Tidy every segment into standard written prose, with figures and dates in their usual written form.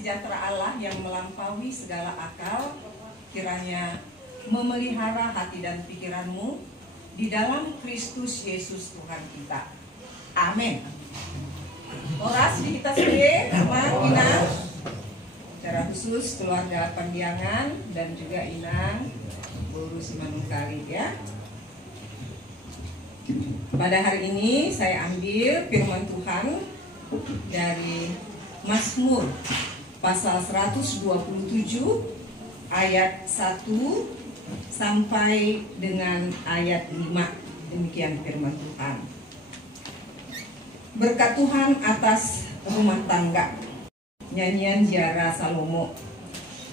sejahtera Allah yang melampaui segala akal kiranya memelihara hati dan pikiranmu di dalam Kristus Yesus Tuhan kita. Amin. Oras di kita sendiri sama Inang, secara khusus keluarga Pandiangan dan juga Inang Guru Simanungkalit ya. Pada hari ini saya ambil firman Tuhan dari Mazmur pasal 127 ayat 1 sampai dengan ayat 5. Demikian firman Tuhan. Berkat Tuhan atas rumah tangga. Nyanyian Ziarah Salomo.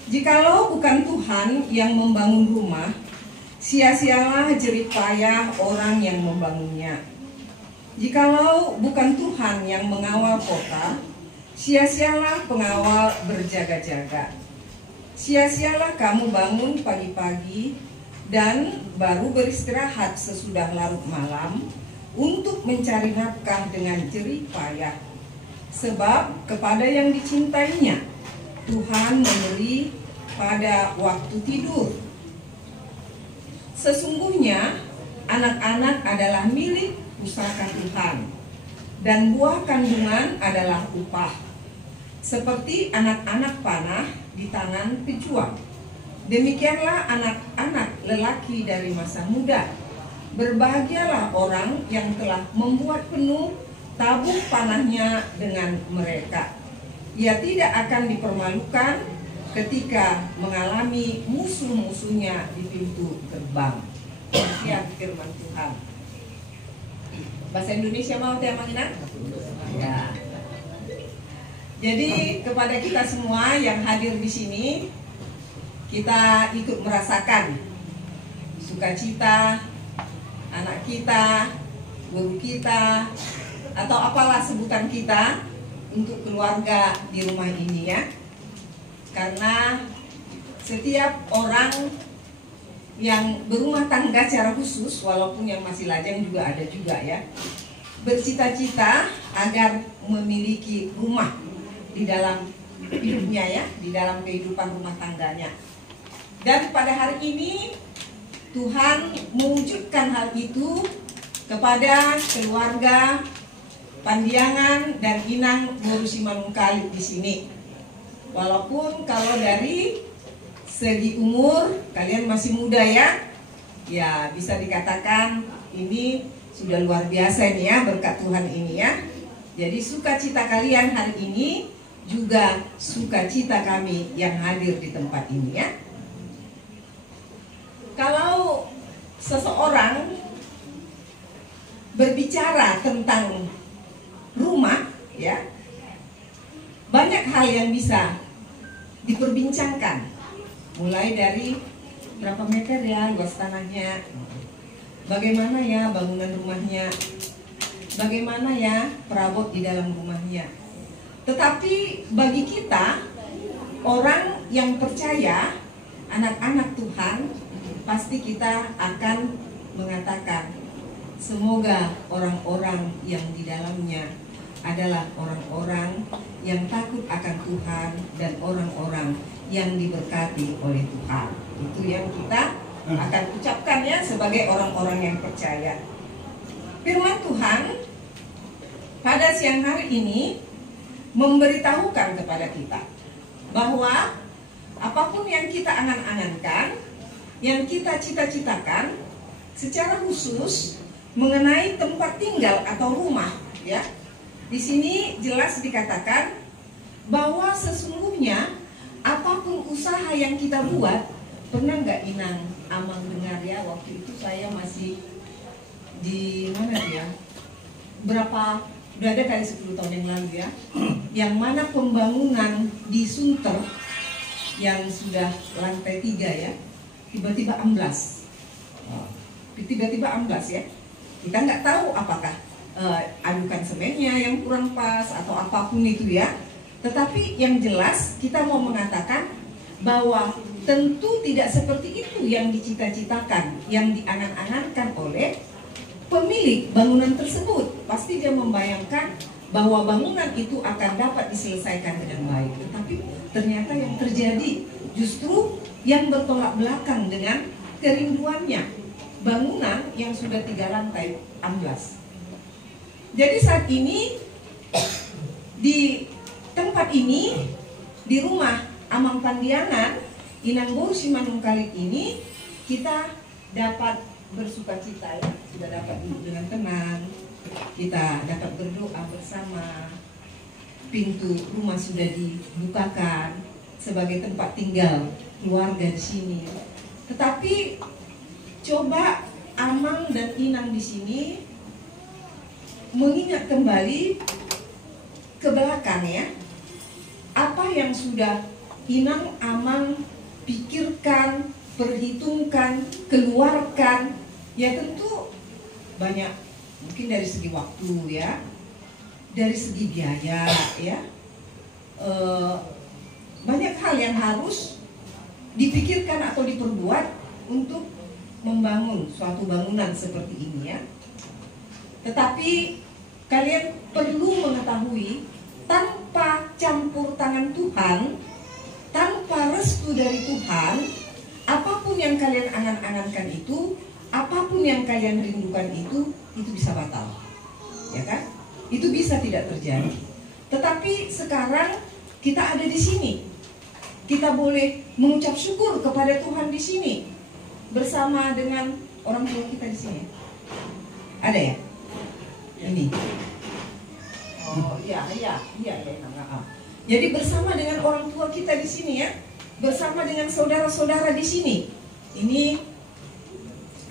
Jikalau bukan Tuhan yang membangun rumah, sia-sialah jerih payah orang yang membangunnya. Jikalau bukan Tuhan yang mengawal kota, sia-sialah pengawal berjaga-jaga. Sia-sialah kamu bangun pagi-pagi dan baru beristirahat sesudah larut malam untuk mencari nafkah dengan jerih payah. Sebab kepada yang dicintainya, Tuhan memberi pada waktu tidur. Sesungguhnya anak-anak adalah milik pusaka Tuhan, dan buah kandungan adalah upah. Seperti anak-anak panah di tangan pejuang, demikianlah anak-anak lelaki dari masa muda. Berbahagialah orang yang telah membuat penuh tabung panahnya dengan mereka. Ia tidak akan dipermalukan ketika mengalami musuh-musuhnya di pintu gerbang. Demikian firman Tuhan. Bahasa Indonesia mau Mang Inang? Ya. Jadi kepada kita semua yang hadir di sini, kita ikut merasakan sukacita anak kita, guru kita, atau apalah sebutan kita untuk keluarga di rumah ini ya. Karena setiap orang yang berumah tangga secara khusus, walaupun yang masih lajang juga ada juga ya, bercita-cita agar memiliki rumah di dalam hidupnya ya, di dalam kehidupan rumah tangganya. Dan pada hari ini Tuhan mewujudkan hal itu kepada keluarga Pandiangan dan Inang Guru Simanungkalit di sini. Walaupun kalau dari segi umur kalian masih muda ya, ya bisa dikatakan ini sudah luar biasa nih ya, berkat Tuhan ini ya. Jadi sukacita kalian hari ini juga sukacita kami yang hadir di tempat ini ya. Kalau seseorang berbicara tentang rumah ya, banyak hal yang bisa diperbincangkan. Mulai dari berapa meter ya luas tanahnya, bagaimana ya bangunan rumahnya, bagaimana ya perabot di dalam rumahnya. Tetapi bagi kita, orang yang percaya, anak-anak Tuhan, pasti kita akan mengatakan, semoga orang-orang yang di dalamnya adalah orang-orang yang takut akan Tuhan dan orang-orang yang diberkati oleh Tuhan. Itu yang kita akan ucapkan ya sebagai orang-orang yang percaya. Firman Tuhan pada siang hari ini memberitahukan kepada kita bahwa apapun yang kita angan-angankan, yang kita cita-citakan, secara khusus mengenai tempat tinggal atau rumah, ya. Di sini jelas dikatakan bahwa sesungguhnya apapun usaha yang kita buat, pernah nggak Inang Amang dengar ya, waktu itu saya masih di mana ya? Udah ada kali 10 tahun yang lalu ya, yang mana pembangunan di Sunter yang sudah lantai 3 ya, tiba-tiba amblas. Tiba-tiba amblas ya. Kita nggak tahu apakah adukan semennya yang kurang pas atau apapun itu ya. Tetapi yang jelas kita mau mengatakan bahwa tentu tidak seperti itu yang dicita-citakan, yang diangan-angankan oleh pemilik bangunan tersebut. Pasti dia membayangkan bahwa bangunan itu akan dapat diselesaikan dengan baik. Tetapi ternyata yang terjadi justru yang bertolak belakang dengan kerinduannya, bangunan yang sudah 3 lantai amblas. Jadi saat ini di tempat ini, di rumah Amang Pandiangan Inang Bosi Manungkalit ini, kita dapat bersuka cita ya, sudah dapat duduk dengan tenang, kita dapat berdoa bersama, pintu rumah sudah dibukakan sebagai tempat tinggal keluarga di sini. Tetapi coba Amang dan Inang di sini mengingat kembali ke belakang ya, apa yang sudah Inang, Amang pikirkan, perhitungkan, keluarkan, ya tentu banyak, mungkin dari segi waktu ya, dari segi biaya ya, banyak hal yang harus dipikirkan atau diperbuat untuk membangun suatu bangunan seperti ini ya. Tetapi kalian perlu mengetahui, tanpa campur tangan Tuhan, tanpa restu dari Tuhan, apapun yang kalian angan-angankan itu, apapun yang kalian rindukan itu bisa batal, ya kan? Itu bisa tidak terjadi. Tetapi sekarang kita ada di sini, kita boleh mengucap syukur kepada Tuhan di sini bersama dengan orang tua kita di sini. Ada ya? Ini. Oh iya. Jadi bersama dengan orang tua kita di sini ya, bersama dengan saudara-saudara di sini. Ini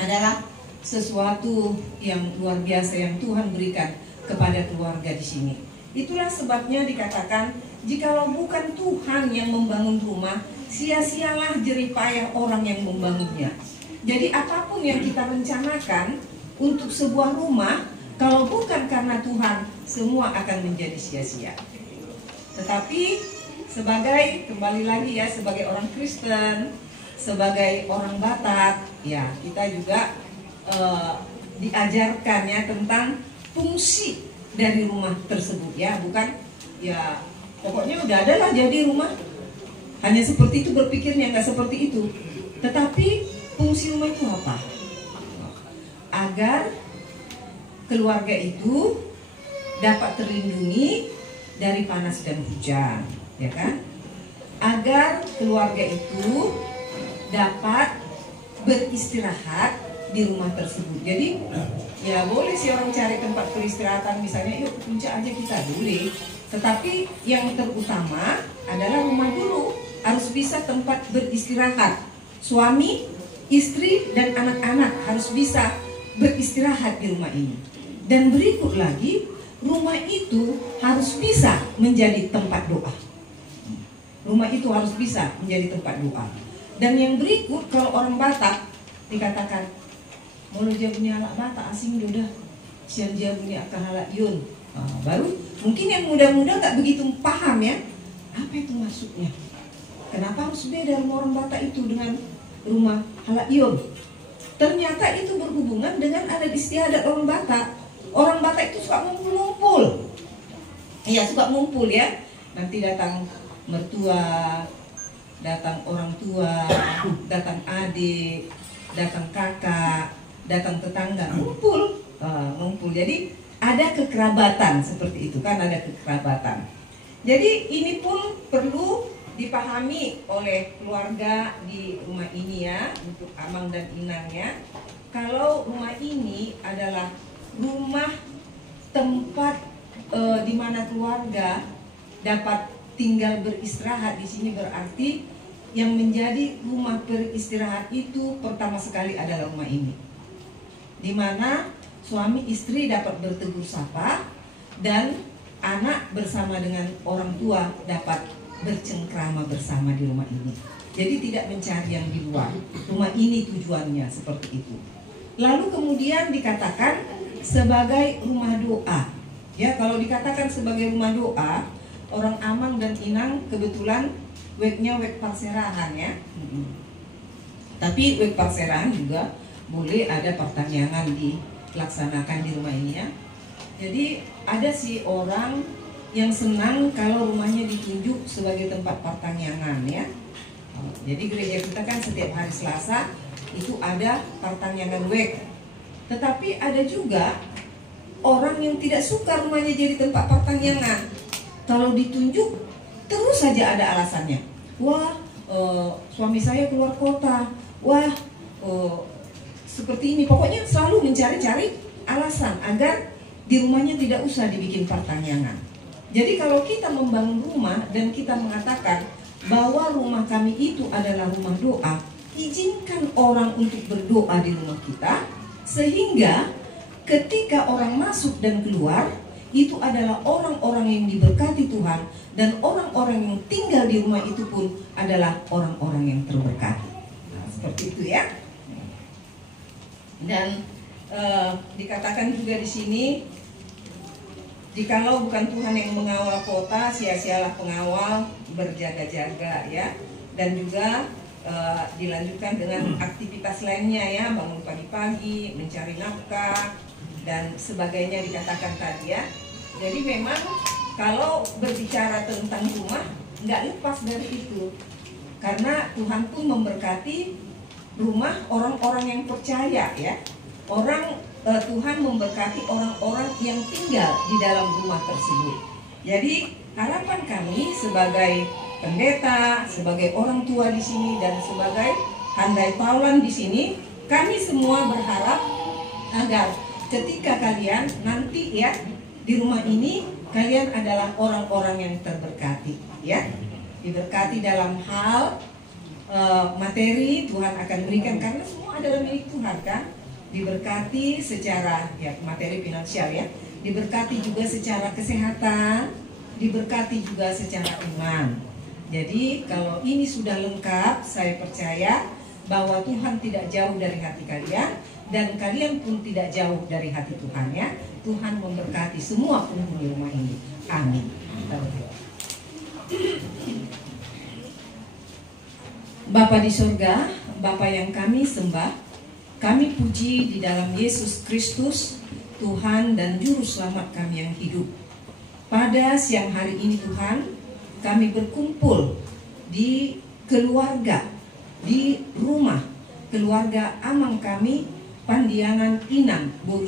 adalah sesuatu yang luar biasa yang Tuhan berikan kepada keluarga di sini. Itulah sebabnya dikatakan, jikalau bukan Tuhan yang membangun rumah, sia-sialah jerih payah orang yang membangunnya. Jadi apapun yang kita rencanakan untuk sebuah rumah, kalau bukan karena Tuhan, semua akan menjadi sia-sia. Tetapi sebagai, kembali lagi ya, sebagai orang Kristen, sebagai orang Batak, ya kita juga diajarkan ya tentang fungsi dari rumah tersebut ya, bukan ya pokoknya udah ada lah jadi rumah, hanya seperti itu berpikirnya, nggak seperti itu. Tetapi fungsi rumah itu apa? Agar keluarga itu dapat terlindungi dari panas dan hujan, ya kan? Agar keluarga itu dapat beristirahat di rumah tersebut. Jadi ya boleh sih orang cari tempat peristirahatan, misalnya yuk ke puncak aja, kita boleh. Tetapi yang terutama adalah rumah dulu harus bisa tempat beristirahat. Suami, istri, dan anak-anak harus bisa beristirahat di rumah ini. Dan berikut lagi, rumah itu harus bisa menjadi tempat doa. Rumah itu harus bisa menjadi tempat doa. Dan yang berikut, kalau orang Batak dikatakan mau dia punya anak Batak asing udah siang dia punya akal halak yun. Baru mungkin yang muda-muda nggak begitu paham ya, apa itu maksudnya. Kenapa harus beda rumah orang Batak itu dengan rumah halak yun? Ternyata itu berhubungan dengan adat istiadat orang Batak. Orang Batak itu suka ngumpul-ngumpul. Iya, suka ngumpul ya. Nanti datang mertua, datang orang tua, datang adik, datang kakak, datang tetangga, ngumpul. Ngumpul. Jadi ada kekerabatan seperti itu kan, ada kekerabatan. Jadi ini pun perlu dipahami oleh keluarga di rumah ini ya, untuk Amang dan Inang ya. Kalau rumah ini adalah rumah tempat di mana keluarga dapat tinggal beristirahat di sini, berarti yang menjadi rumah beristirahat itu pertama sekali adalah rumah ini, di mana suami istri dapat bertegur sapa dan anak bersama dengan orang tua dapat bercengkrama bersama di rumah ini. Jadi tidak mencari yang di luar. Rumah ini tujuannya seperti itu. Lalu kemudian dikatakan sebagai rumah doa. Ya, kalau dikatakan sebagai rumah doa, orang Amang dan Inang kebetulan weknya wek Parserahan ya. Tapi wek Parserahan juga boleh ada pertanyaan dilaksanakan di rumah ini ya. Jadi ada sih orang yang senang kalau rumahnya ditunjuk sebagai tempat partangyangan ya. Jadi gereja kita kan setiap hari Selasa itu ada partangyangan wek. Tetapi ada juga orang yang tidak suka rumahnya jadi tempat partangyangan. Kalau ditunjuk terus saja ada alasannya. Wah, suami saya keluar kota. Wah, seperti ini. Pokoknya selalu mencari-cari alasan agar di rumahnya tidak usah dibikin partangyangan. Jadi kalau kita membangun rumah dan kita mengatakan bahwa rumah kami itu adalah rumah doa, izinkan orang untuk berdoa di rumah kita, sehingga ketika orang masuk dan keluar itu adalah orang-orang yang diberkati Tuhan, dan orang-orang yang tinggal di rumah itu pun adalah orang-orang yang terberkati. Nah, seperti itu ya. Dan dikatakan juga di sini, jikalau bukan Tuhan yang mengawal kota, sia-sialah pengawal berjaga-jaga ya. Dan juga dilanjutkan dengan aktivitas lainnya ya, bangun pagi-pagi, mencari nafkah dan sebagainya dikatakan tadi ya. Jadi memang kalau berbicara tentang rumah nggak lepas dari itu, karena Tuhan pun memberkati rumah orang-orang yang percaya ya. Tuhan memberkati orang-orang yang tinggal di dalam rumah tersebut. Jadi harapan kami sebagai pendeta, sebagai orang tua di sini, dan sebagai handai taulan di sini, kami semua berharap agar ketika kalian nanti ya di rumah ini, kalian adalah orang-orang yang terberkati ya. Diberkati dalam hal materi Tuhan akan berikan, karena semua adalah milik Tuhan kan. Diberkati secara ya materi finansial ya, diberkati juga secara kesehatan, diberkati juga secara iman. Jadi kalau ini sudah lengkap, saya percaya bahwa Tuhan tidak jauh dari hati kalian, dan kalian pun tidak jauh dari hati Tuhan ya. Tuhan memberkati semua penghuni rumah ini. Amin. Bapa di surga, Bapa yang kami sembah, kami puji di dalam Yesus Kristus, Tuhan dan Juru Selamat kami yang hidup. Pada siang hari ini Tuhan, kami berkumpul di keluarga, di rumah keluarga amang kami, Pandiangan Inang, Boru